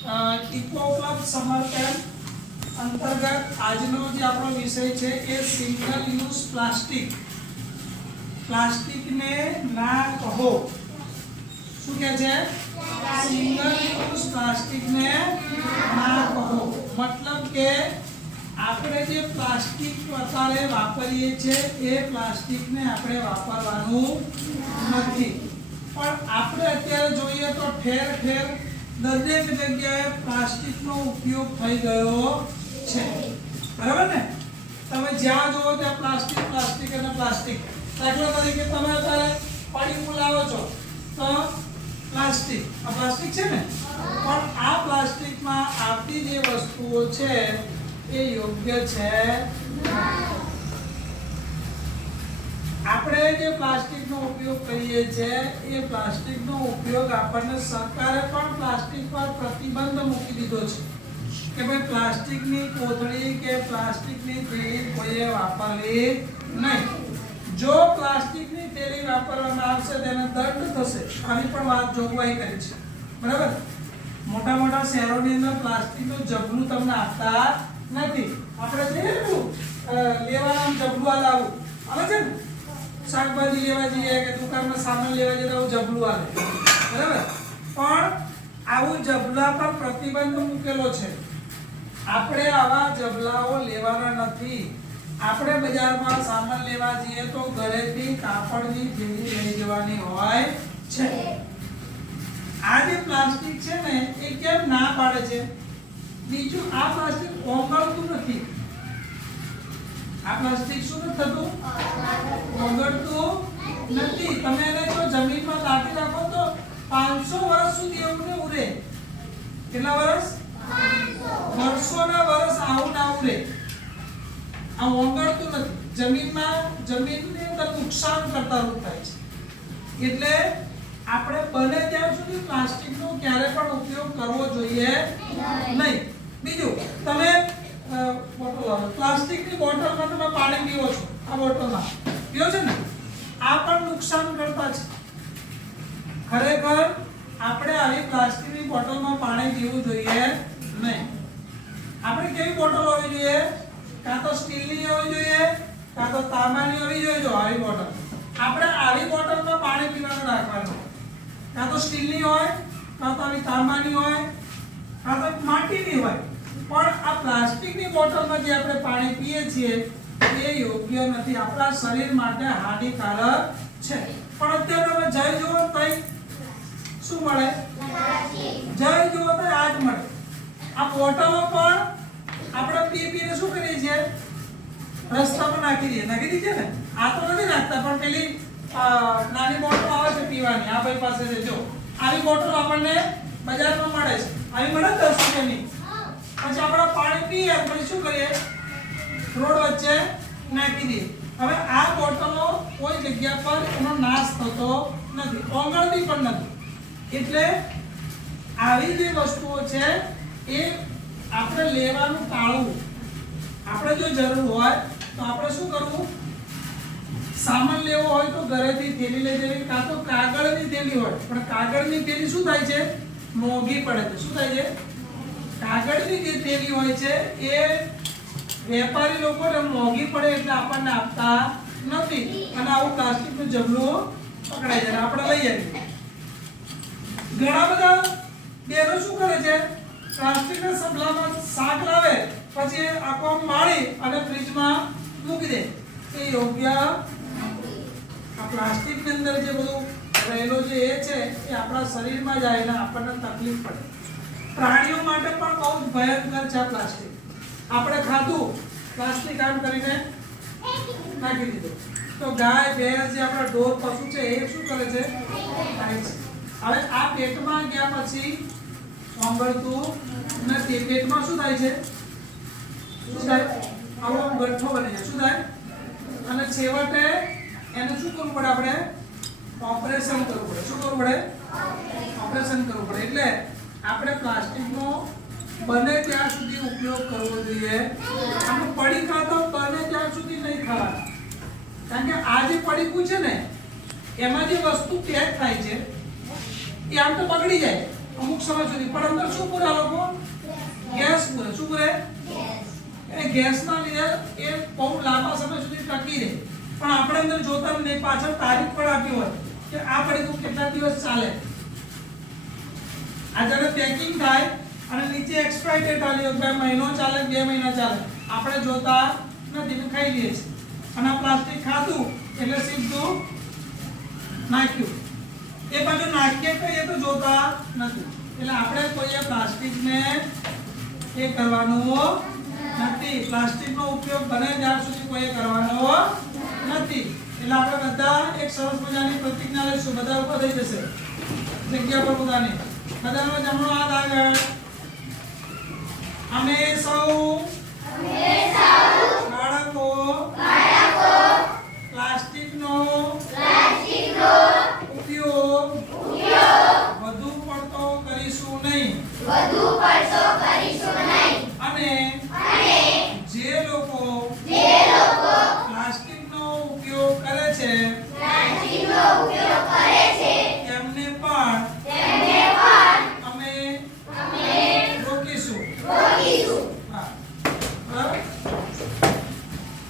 Eco club summer અંતર્ગત આજનો જે આપણો વિષય છે એ સિંગલ યુઝ પ્લાસ્ટિક. પ્લાસ્ટિકને ના કહો. શું કહે છે? સિંગલ યુઝ પ્લાસ્ટિકને ના કહો. મતલબ કે આપણે જે પ્લાસ્ટિક અત્યારે વાપરીએ છીએ એ પ્લાસ્ટિકને આપણે વાપરવાનું નથી. પણ આપણે અત્યારે જોઈએ તો ઠેર ઠેર દરેક જગ્યાએ પ્લાસ્ટિકનો ઉપયોગ થઈ ગયો છે. બરાબર ને? તમે જ્યાં જુઓ ત્યાં પ્લાસ્ટિક પ્લાસ્ટિક અને પ્લાસ્ટિક. દાખલા તરીકે તમે અત્યારે પાણી લાવો છો, તો પ્લાસ્ટિક. આ પ્લાસ્ટિક છે ને? પણ આ પ્લાસ્ટિકમાં આવતી જે વસ્તુઓ છે, એ યોગ્ય છે. આપણે જે પ્લાસ્ટિકનો ઉપયોગ કરીએ છીએ, એ પ્લાસ્ટિકનો ઉપયોગ આપણને સરકારે પણ પ્લાસ્ટિક પર પ્રતિબંધ મૂકી દીધો છે. કે ભાઈ પ્લાસ્ટિકની કોથળી કે પ્લાસ્ટિકની થેલી કોઈએ વાપરવી નહીં. જો પ્લાસ્ટિકની થેલી વાપરવામાં આવશે તેને દંડ થશે. આની પણ વાત જોગવાઈ કરી છે. બરાબર? મોટા મોટા શહેરોની અંદર પ્લાસ્ટિકનું જબલું તમને આપતા નથી. આપણે જે લેવાનું જબલું લાવવું આવે છે ને? શાકભાજી લેવા જઈએ કે દુકાનમાં સામાન લેવા જઈએ તો જબલું આવે. બરાબર? પણ આવું જબલા પર પ્રતિબંધ મૂકેલો છે. આપણે આવા જબલાઓ લેવાના નથી. આપણે બજારમાં સામાન લેવા જઈએ તો ઘરેથી કાપડની થેલી લઈ જવાની હોય છે. આ જે પ્લાસ્ટિક છે ને, એ કેમ ના પાડે છે? બીજું, આ પ્લાસ્ટિક ઓગળતું નથી. આ પ્લાસ્ટિક શું નથી થતું? ઓગળતું નથી. તમે એને જો જમીનમાં દાટી રાખો તો 500 વર્ષ સુધી એવું ને ઉરે. કેટલા વર્ષ? વર્ષોના વર્ષ આવું ના ઉરે. આ ઓગળતું નથી. જમીનમાં, જમીનની અંદર નુકસાન કરતા રૂપ થાય છે. એટલે આપણે બને ત્યાં સુધી પ્લાસ્ટિકનો ક્યારે પણ ઉપયોગ કરવો જોઈએ નહીં. બીજું, તમે બોટલ આવે પ્લાસ્ટિકની બોટલમાં તમે પાણી પીવો છો, આ બોટલમાં. પીવો છો ને? આ પણ નુકસાન કરતા છે. ખરેખર આપણે આવી પ્લાસ્ટિકની બોટલમાં પાણી પીવું જોઈએ નહીં. આપણે કેવી બોટલ હોવી જોઈએ? કાં તો સ્ટીલની હોવી જોઈએ, કાં તો તાંબાની હોવી જોઈએ જો આવી બોટલ. આપણે આવી બોટલમાં પાણી પીવાનું રાખવાનું. કાં તો સ્ટીલની હોય, કાં તો આવી તાંબાની હોય, કાં તો માટીની હોય. પણ પ્લાસ્ટિકની બોટલમાં જે આપણે પાણી પીએ છીએ, એ યોગ્ય નથી. આપણા શરીર માટે હાનિકારક છે. પણ અત્યારે તમે જય જુઓ તઈ શું મળે? જય જુઓ તઈ આ મળે. આ બોટલો પણ આપણે પી પીને શું કરીએ છીએ? રસ્તા પર નાખી દઈએ. નાખી દીધી ને? આ તો નથી નાખતા, પણ પેલી નાની બોટલ આવે છે પીવાની. આ ભાઈ પાસે છે. જો, આવી બોટલ આપણને બજારમાં મળે છે. આવી મળે દસ રૂપિયાની? પછી આપણે પાણી પીએ, પછી શું કરીએ? રોડ વચ્ચે નાખી દઈએ. હવે આ બોટલો કોઈ જગ્યા પર એનો નાશ થતો નથી, ઓગળતી પણ નથી. એટલે આવી જે વસ્તુઓ છે, એ આપણે લેવાનું ટાળવું. આપણે જો જરૂર હોય, તો આપણે શું કરવું? સામાન લેવો હોય તો ઘરેથી થેલી લઈ જવી, કાં તો કાગળની થેલી હોય. પણ કાગળની થેલી શું થાય છે? મોંઘી પડે છે. શું થાય છે? કાગળની જે થેલી હોય છે, એ વેપારી લોકોને મોંઘી પડે એટલે આપણને આપતા નથી. અને આવું પ્લાસ્ટિકનું જબલું પકડાય છે આપણે લઈએ ઘણા બધા બહેનો શું કરે છે? પ્લાસ્ટિકના સબલામાં શાક લાવે, પછી આખો માળી અને ફ્રીજમાં મૂકી દે. એ યોગ્ય આ પ્લાસ્ટિકની અંદર જે બધું રહેલો જે એ છે, એ આપણા શરીરમાં જાય અને આપણને તકલીફ પડે. પ્રાણીઓ માટે પણ બહુ જ ભયંકર છે પ્લાસ્ટિક. આપણે ખાધું, પ્લાસ્ટિક આમ કરીને નાખી દીધું. તો ગાય, ભેંસ જે આપણા ઢોર, પશુ છે, એ શું કરે છે? ખાય છે. હવે આ પેટમાં ગયા પછી ઓગળતું નથી. પેટમાં શું થાય છે? શું થાય? આવો આમ ગઠ્ઠો બની જાય શું થાય? અને છેવટે એને શું કરવું પડે આપણે? ઓપરેશન કરવું પડે. શું કરવું પડે? ઓપરેશન કરવું પડે. એટલે આપણે પ્લાસ્ટિકનો બને ત્યાં સુધી ઉપયોગ કરવો જોઈએ. અને પડીકા તો બને ત્યાં સુધી નહીં ખાવાના કારણ કે આ જે પડીકું છે ને, એમાં જે વસ્તુ પેક થાય છે, એ આમ તો બગડી જાય. અમુક સમય સુધી. પણ અંદર શું પૂરા લોકો પૂરે. શું પૂરે? એ ગેસના લીધે એ બહુ લાંબા સમય સુધી ટકી રહે. પણ આપણે અંદર જોતા નહીં પાછળ તારીખ પણ આપી હોય કે આ પડીકું કેટલા દિવસ ચાલે. આ પેકિંગ થાય અને નીચે એક્સપાયર ડેટ આલી બે મહિનો ચાલે, બે મહિના ચાલે, આપણે જોતા નથી ખાઈ લઈએ છીએ. અને આ પ્લાસ્ટિક ખાધું, એટલે સીધું નાખ્યું. એ પાછું નાખીએ કહીએ તો જોતા નથી. એટલે આપણે કોઈએ પ્લાસ્ટિકને એ કરવાનું નથી. પ્લાસ્ટિકનો ઉપયોગ બને ત્યાર સુધી કોઈએ કરવાનો નથી. એટલે આપણે બધા એક સરસ મજાની પ્રતિજ્ઞા લઈશું. બધા ઉપર થઈ જશે. જગ્યા પર પોતાની બધાનો જમણો હાથ આગળ. અમે સૌ બાળકો પ્લાસ્ટિકનો ઉપયોગ વધુ પડતો કરીશું નહીં. અને